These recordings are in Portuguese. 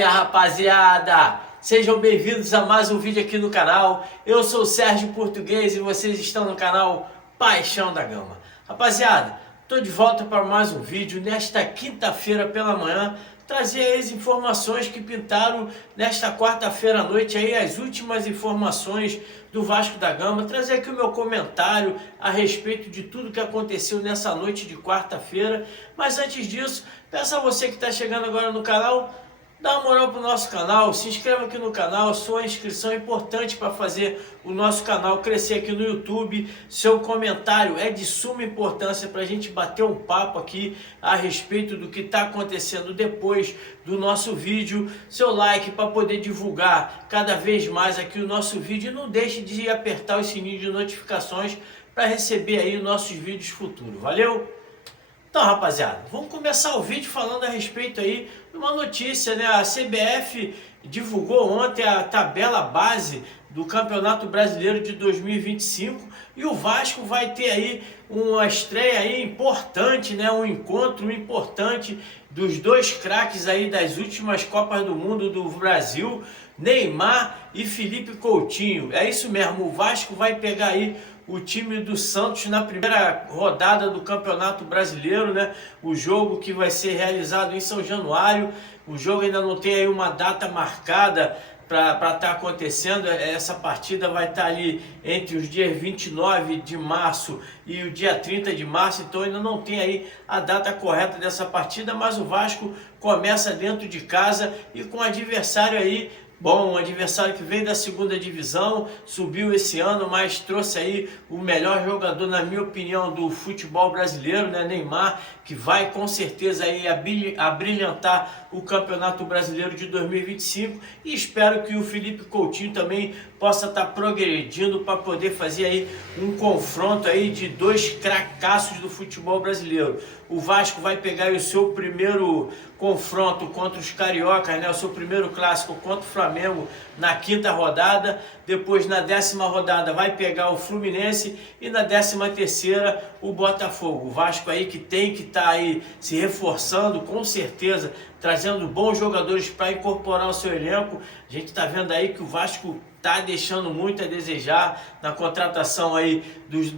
minha rapaziada! Sejam bem-vindos a mais um vídeo aqui no canal. Eu sou o Sérgio Português e vocês estão no canal Paixão da Gama. Rapaziada, estou de volta para mais um vídeo nesta quinta-feira pela manhã, trazer as informações que pintaram nesta quarta-feira à noite, aí as últimas informações do Vasco da Gama, trazer aqui o meu comentário a respeito de tudo que aconteceu nessa noite de quarta-feira. Mas antes disso, peço a você que está chegando agora no canal, dá uma moral para o nosso canal, se inscreva aqui no canal, sua inscrição é importante para fazer o nosso canal crescer aqui no YouTube. Seu comentário é de suma importância para a gente bater um papo aqui a respeito do que está acontecendo depois do nosso vídeo. Seu like para poder divulgar cada vez mais aqui o nosso vídeo. E não deixe de apertar o sininho de notificações para receber aí os nossos vídeos futuros. Valeu? Então, rapaziada, vamos começar o vídeo falando a respeito aí de uma notícia, né? A CBF divulgou ontem a tabela base do Campeonato Brasileiro de 2025 e o Vasco vai ter aí uma estreia aí importante, né? Um encontro importante dos dois craques aí das últimas Copas do Mundo do Brasil, Neymar e Felipe Coutinho. É isso mesmo, o Vasco vai pegar aí o time do Santos na primeira rodada do Campeonato Brasileiro, né? O jogo que vai ser realizado em São Januário. O jogo ainda não tem aí uma data marcada para estar acontecendo. Essa partida vai estar ali entre os dias 29 de março e o dia 30 de março, então ainda não tem aí a data correta dessa partida, mas o Vasco começa dentro de casa e com adversário aí bom, um adversário que veio da segunda divisão, subiu esse ano, mas trouxe aí o melhor jogador, na minha opinião, do futebol brasileiro, né? Neymar, que vai com certeza aí abrilhantar o Campeonato Brasileiro de 2025, e espero que o Felipe Coutinho também possa estar progredindo para poder fazer aí um confronto aí de dois cracaços do futebol brasileiro. O Vasco vai pegar aí o seu primeiro confronto contra os cariocas, né? O seu primeiro clássico contra o Flamengo na quinta rodada. Depois, na 10ª rodada, vai pegar o Fluminense e na 13ª o Botafogo. O Vasco aí que tem que estar aí se reforçando, com certeza, trazendo bons jogadores para incorporar o seu elenco. A gente está vendo aí que o Vasco está deixando muito a desejar na contratação aí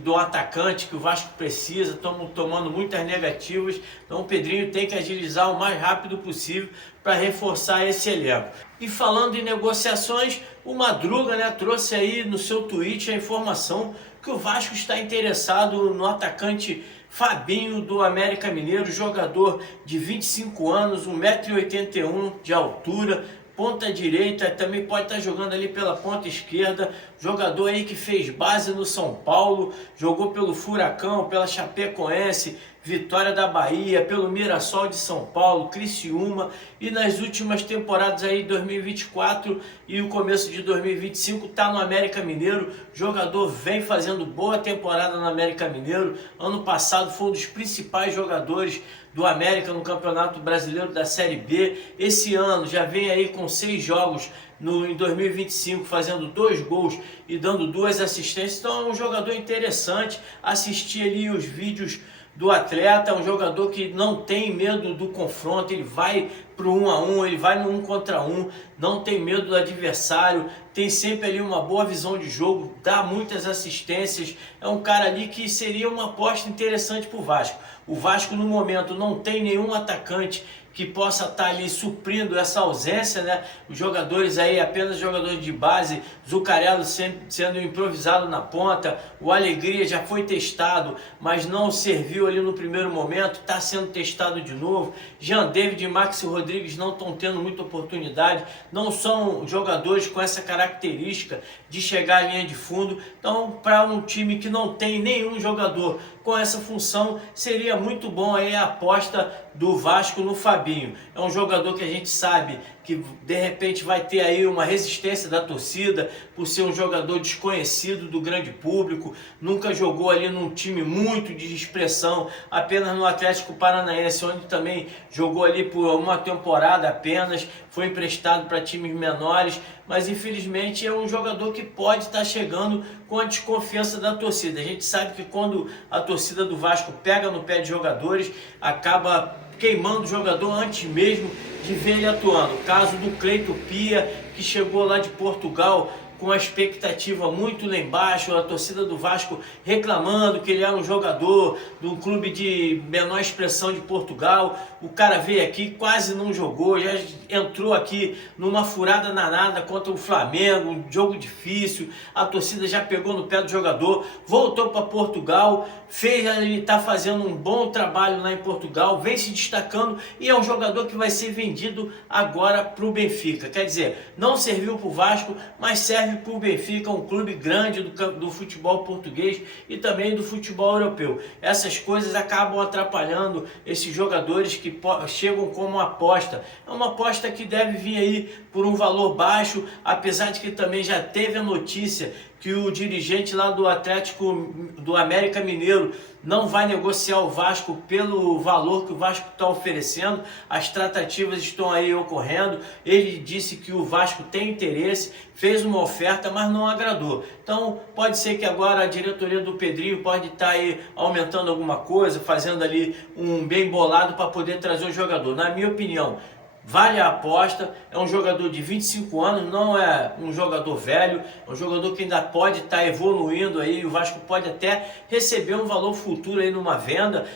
do atacante que o Vasco precisa, tomando muitas negativas. Então o Pedrinho tem que agilizar o mais rápido possível para reforçar esse elenco. E falando em negociações, o Madruga, né, trouxe aí no seu tweet a informação que o Vasco está interessado no atacante Fabinho do América Mineiro, jogador de 25 anos, 1,81 m de altura, ponta direita, também pode estar jogando ali pela ponta esquerda, jogador aí que fez base no São Paulo, jogou pelo Furacão, pela Chapecoense, Vitória da Bahia, pelo Mirassol de São Paulo, Criciúma, e nas últimas temporadas aí 2024 e o começo de 2025 está no América Mineiro. Jogador vem fazendo boa temporada no América Mineiro. Ano passado foi um dos principais jogadores do América no Campeonato Brasileiro da Série B. Esse ano já vem aí com 6 jogos em 2025, fazendo 2 gols e dando 2 assistências. Então é um jogador interessante. Assistir ali os vídeos do atleta, é um jogador que não tem medo do confronto, ele vai pro 1 a 1, ele vai no 1 contra 1, não tem medo do adversário, tem sempre ali uma boa visão de jogo, dá muitas assistências, é um cara ali que seria uma aposta interessante pro Vasco. O Vasco no momento não tem nenhum atacante que possa estar ali suprindo essa ausência, né? Os jogadores aí, apenas jogadores de base, Zucarello sendo improvisado na ponta, o Alegria já foi testado, mas não serviu ali no primeiro momento, está sendo testado de novo. Jean David e Maxi Rodrigues não estão tendo muita oportunidade, não são jogadores com essa característica de chegar à linha de fundo. Então, para um time que não tem nenhum jogador com essa função, seria muito bom aí a aposta do Vasco no Fabinho. É um jogador que a gente sabe que de repente vai ter aí uma resistência da torcida por ser um jogador desconhecido do grande público, nunca jogou ali num time muito de expressão, apenas no Atlético Paranaense, onde também jogou ali por uma temporada apenas, foi emprestado para times menores, mas infelizmente é um jogador que pode estar chegando com a desconfiança da torcida. A gente sabe que quando a torcida do Vasco pega no pé de jogadores, acaba queimando o jogador antes mesmo de ver ele atuando. O caso do Cleito Pia, que chegou lá de Portugal com a expectativa muito lá embaixo, a torcida do Vasco reclamando que ele era um jogador do clube de menor expressão de Portugal. O cara veio aqui, quase não jogou, já entrou aqui numa furada danada contra o Flamengo, um jogo difícil, a torcida já pegou no pé do jogador, voltou para Portugal, ele está fazendo um bom trabalho lá em Portugal, vem se destacando e é um jogador que vai ser vendido agora para o Benfica. Quer dizer, não serviu para o Vasco, mas serve para o Benfica, um clube grande do futebol português e também do futebol europeu. Essas coisas acabam atrapalhando esses jogadores que chegam como aposta. É uma aposta que deve vir aí por um valor baixo, apesar de que também já teve a notícia que o dirigente lá do Atlético, do América Mineiro, não vai negociar o Vasco pelo valor que o Vasco está oferecendo. As tratativas estão aí ocorrendo. Ele disse que o Vasco tem interesse, fez uma oferta, mas não agradou. Então pode ser que agora a diretoria do Pedrinho pode estar aí aumentando alguma coisa, fazendo ali um bem bolado para poder trazer o jogador. Na minha opinião, vale a aposta, é um jogador de 25 anos, não é um jogador velho, é um jogador que ainda pode estar evoluindo aí, o Vasco pode até receber um valor futuro aí numa venda,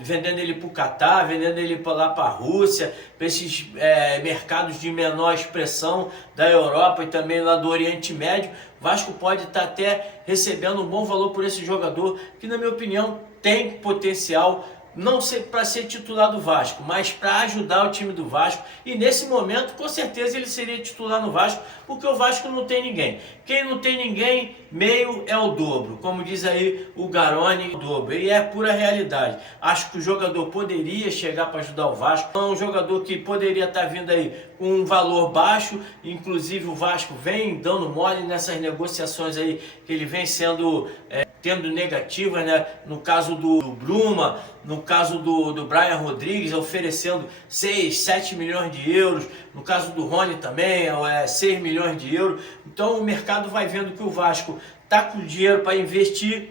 vendendo ele para o Catar, vendendo ele lá para a Rússia, para esses mercados de menor expressão da Europa e também lá do Oriente Médio. O Vasco pode estar até recebendo um bom valor por esse jogador, que na minha opinião tem potencial, não para ser titular do Vasco, mas para ajudar o time do Vasco. E nesse momento, com certeza, ele seria titular no Vasco, porque o Vasco não tem ninguém. Quem não tem ninguém, meio é o dobro. Como diz aí o Garoni, o dobro. E é pura realidade. Acho que o jogador poderia chegar para ajudar o Vasco. É um jogador que poderia estar vindo aí com um valor baixo. Inclusive o Vasco vem dando mole nessas negociações aí, que ele vem sendo... tendo negativas, né? No caso do Bruma, no caso do Brian Rodrigues, oferecendo 6, 7 milhões de euros, no caso do Rony também, 6 milhões de euros. Então o mercado vai vendo que o Vasco está com dinheiro para investir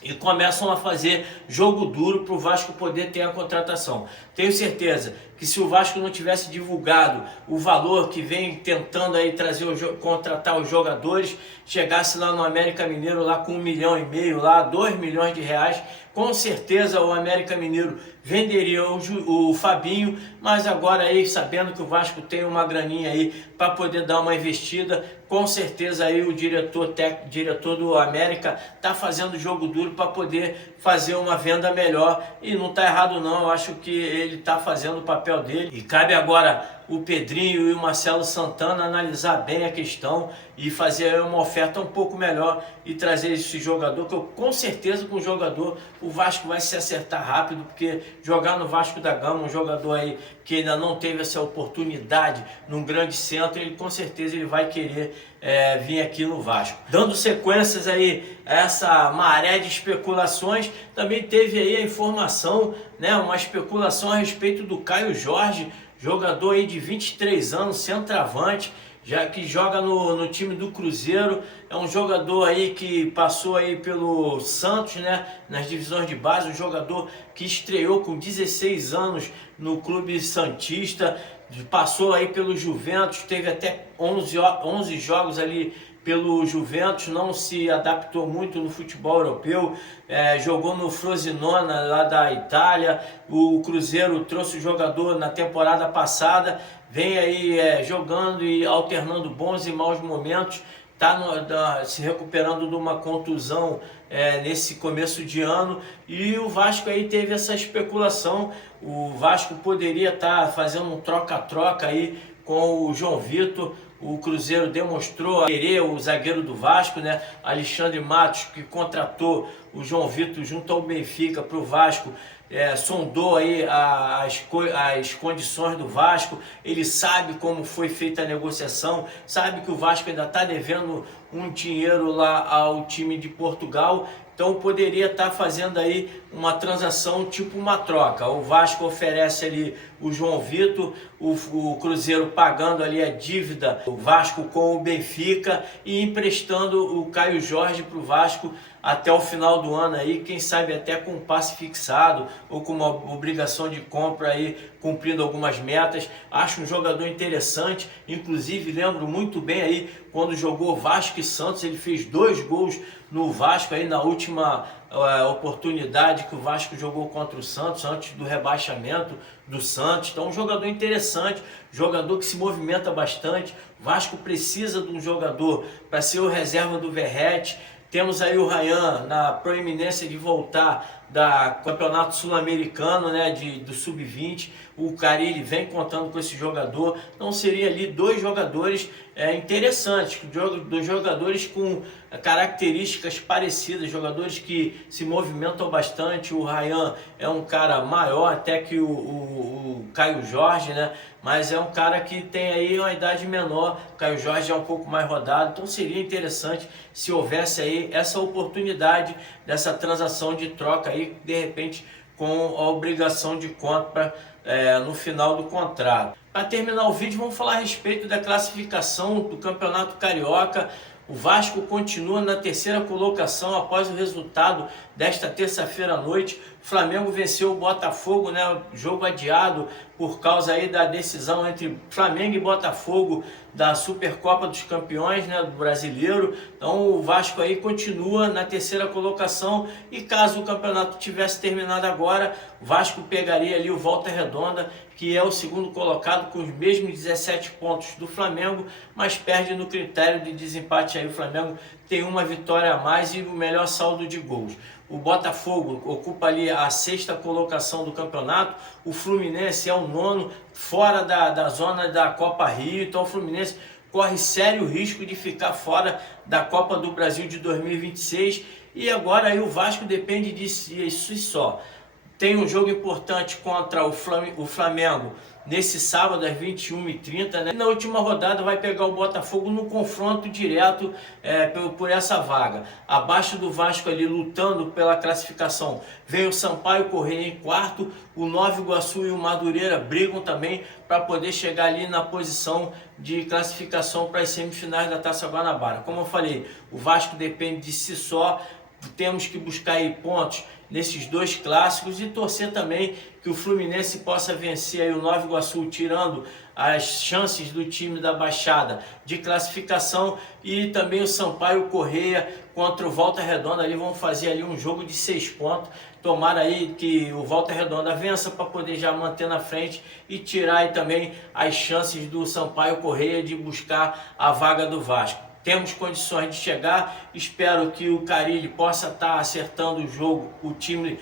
e começam a fazer jogo duro para o Vasco poder ter a contratação. Tenho certeza que se o Vasco não tivesse divulgado o valor que vem tentando aí trazer contratar os jogadores, chegasse lá no América Mineiro lá com 1,5 milhão, lá 2 milhões de reais, com certeza o América Mineiro venderia o Fabinho, mas agora aí sabendo que o Vasco tem uma graninha aí para poder dar uma investida, com certeza aí o diretor do América tá fazendo jogo duro para poder fazer uma venda melhor, e não tá errado não. Eu acho que ele tá fazendo o papel dele, e cabe agora o Pedrinho e o Marcelo Santana analisar bem a questão e fazer uma oferta um pouco melhor e trazer esse jogador, que eu com certeza com o jogador o Vasco vai se acertar rápido, porque jogar no Vasco da Gama, um jogador aí que ainda não teve essa oportunidade num grande centro, ele com certeza ele vai querer vir aqui no Vasco. Dando sequências aí a essa maré de especulações, também teve aí a informação, né, uma especulação a respeito do Caio Jorge, jogador aí de 23 anos, centroavante, já que joga no time do Cruzeiro. É um jogador aí que passou aí pelo Santos, né, nas divisões de base, um jogador que estreou com 16 anos no clube santista, passou aí pelo Juventus, teve até 11 jogos ali pelo Juventus, não se adaptou muito no futebol europeu, jogou no Frosinone lá da Itália. O Cruzeiro trouxe o jogador na temporada passada, vem aí jogando e alternando bons e maus momentos, está se recuperando de uma contusão nesse começo de ano, e o Vasco aí teve essa especulação. O Vasco poderia estar fazendo um troca-troca aí com o João Vitor. O Cruzeiro demonstrou querer o zagueiro do Vasco, né? Alexandre Matos, que contratou o João Vitor junto ao Benfica para o Vasco, sondou aí as condições do Vasco. Ele sabe como foi feita a negociação, sabe que o Vasco ainda está devendo um dinheiro lá ao time de Portugal. Então poderia estar fazendo aí uma transação tipo uma troca. O Vasco oferece ali o João Vitor, o Cruzeiro pagando ali a dívida, o Vasco com o Benfica, e emprestando o Caio Jorge para o Vasco até o final do ano aí, quem sabe até com um passe fixado ou com uma obrigação de compra aí, cumprindo algumas metas. Acho um jogador interessante, inclusive lembro muito bem aí quando jogou Vasco e Santos, ele fez 2 gols no Vasco aí na última oportunidade que o Vasco jogou contra o Santos, antes do rebaixamento do Santos. Então um jogador interessante, jogador que se movimenta bastante. O Vasco precisa de um jogador para ser o reserva do Verratti. Temos aí o Ryan na proeminência de voltar da Campeonato Sul-Americano, né, do Sub-20. O Carille vem contando com esse jogador. Então seria ali 2 jogadores interessantes, 2 jogadores com características parecidas, jogadores que se movimentam bastante. O Ryan é um cara maior até que o Caio Jorge, né? Mas é um cara que tem aí uma idade menor. O Caio Jorge é um pouco mais rodado, então seria interessante se houvesse aí essa oportunidade dessa transação de troca aí, de repente com a obrigação de compra no final do contrato. Para terminar o vídeo, vamos falar a respeito da classificação do Campeonato Carioca. O Vasco continua na 3ª colocação após o resultado desta terça-feira à noite. O Flamengo venceu o Botafogo, né? Jogo adiado por causa aí da decisão entre Flamengo e Botafogo da Supercopa dos Campeões, né, do Brasileiro. Então o Vasco aí continua na 3ª colocação e caso o campeonato tivesse terminado agora, o Vasco pegaria ali o Volta Redonda, que é o 2º colocado com os mesmos 17 pontos do Flamengo, mas perde no critério de desempate. Aí o Flamengo tem uma vitória a mais e o melhor saldo de gols. O Botafogo ocupa ali a 6ª colocação do campeonato, o Fluminense é o 9º, fora da zona da Copa Rio. Então o Fluminense corre sério risco de ficar fora da Copa do Brasil de 2026, e agora aí o Vasco depende de si só. Tem um jogo importante contra o Flamengo nesse sábado às 21h30, né? Na última rodada vai pegar o Botafogo no confronto direto por essa vaga. Abaixo do Vasco ali lutando pela classificação vem o Sampaio Corrêa em 4º, o Nova Iguaçu e o Madureira brigam também para poder chegar ali na posição de classificação para as semifinais da Taça Guanabara. Como eu falei, o Vasco depende de si só. Temos que buscar aí pontos nesses 2 clássicos e torcer também que o Fluminense possa vencer aí o Nova Iguaçu, tirando as chances do time da Baixada de classificação, e também o Sampaio Corrêa contra o Volta Redonda. Ali vão fazer ali um jogo de 6 pontos. Tomara aí que o Volta Redonda vença para poder já manter na frente e tirar aí também as chances do Sampaio Corrêa de buscar a vaga do Vasco. Temos condições de chegar, espero que o Carille possa estar acertando o jogo, o time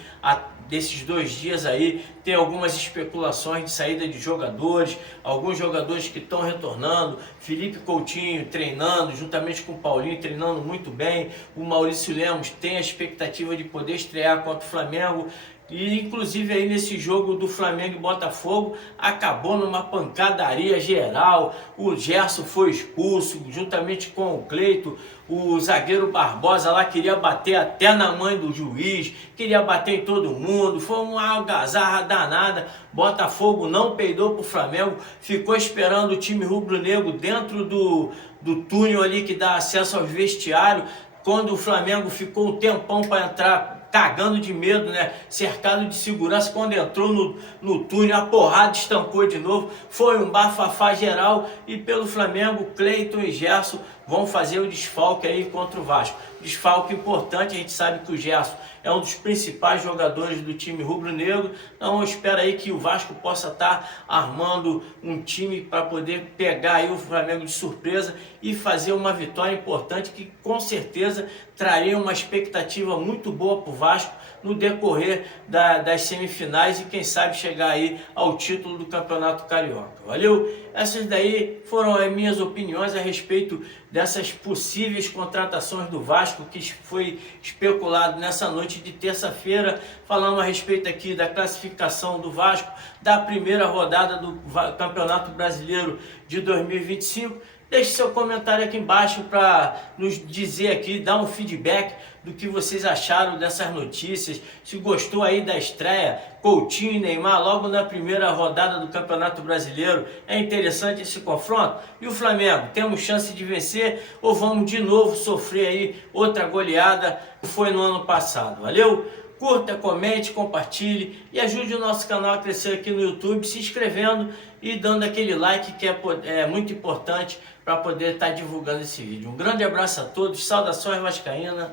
desses 2 dias aí. Tem algumas especulações de saída de jogadores, alguns jogadores que estão retornando, Felipe Coutinho treinando, juntamente com o Paulinho, treinando muito bem. O Maurício Lemos tem a expectativa de poder estrear contra o Flamengo. E inclusive aí nesse jogo do Flamengo e Botafogo acabou numa pancadaria geral. O Gerson foi expulso juntamente com o Cleito. O zagueiro Barbosa lá queria bater até na mãe do juiz, queria bater em todo mundo. Foi uma algazarra danada. Botafogo não peidou pro Flamengo, ficou esperando o time rubro-negro dentro do túnel ali que dá acesso ao vestiário. Quando o Flamengo ficou um tempão para entrar, cagando de medo, né? Cercado de segurança, quando entrou no túnel, a porrada estancou de novo. Foi um bafafá geral e pelo Flamengo, Cleiton e Gerson vão fazer o desfalque aí contra o Vasco. Desfalque importante, a gente sabe que o Gerson é um dos principais jogadores do time rubro-negro. Então eu espero aí que o Vasco possa estar armando um time para poder pegar aí o Flamengo de surpresa e fazer uma vitória importante que com certeza traria uma expectativa muito boa para o Vasco no decorrer das semifinais e quem sabe chegar aí ao título do Campeonato Carioca. Valeu? Essas daí foram as minhas opiniões a respeito dessas possíveis contratações do Vasco que foi especulado nessa noite de terça-feira. Falamos a respeito aqui da classificação do Vasco, da primeira rodada do Campeonato Brasileiro de 2025 Deixe seu comentário aqui embaixo para nos dizer aqui, dar um feedback do que vocês acharam dessas notícias. Se gostou aí da estreia, Coutinho e Neymar logo na primeira rodada do Campeonato Brasileiro. É interessante esse confronto. E o Flamengo, temos chance de vencer ou vamos de novo sofrer aí outra goleada que foi no ano passado? Valeu? Curta, comente, compartilhe e ajude o nosso canal a crescer aqui no YouTube, se inscrevendo e dando aquele like que é muito importante para poder estar divulgando esse vídeo. Um grande abraço a todos, saudações vascaína.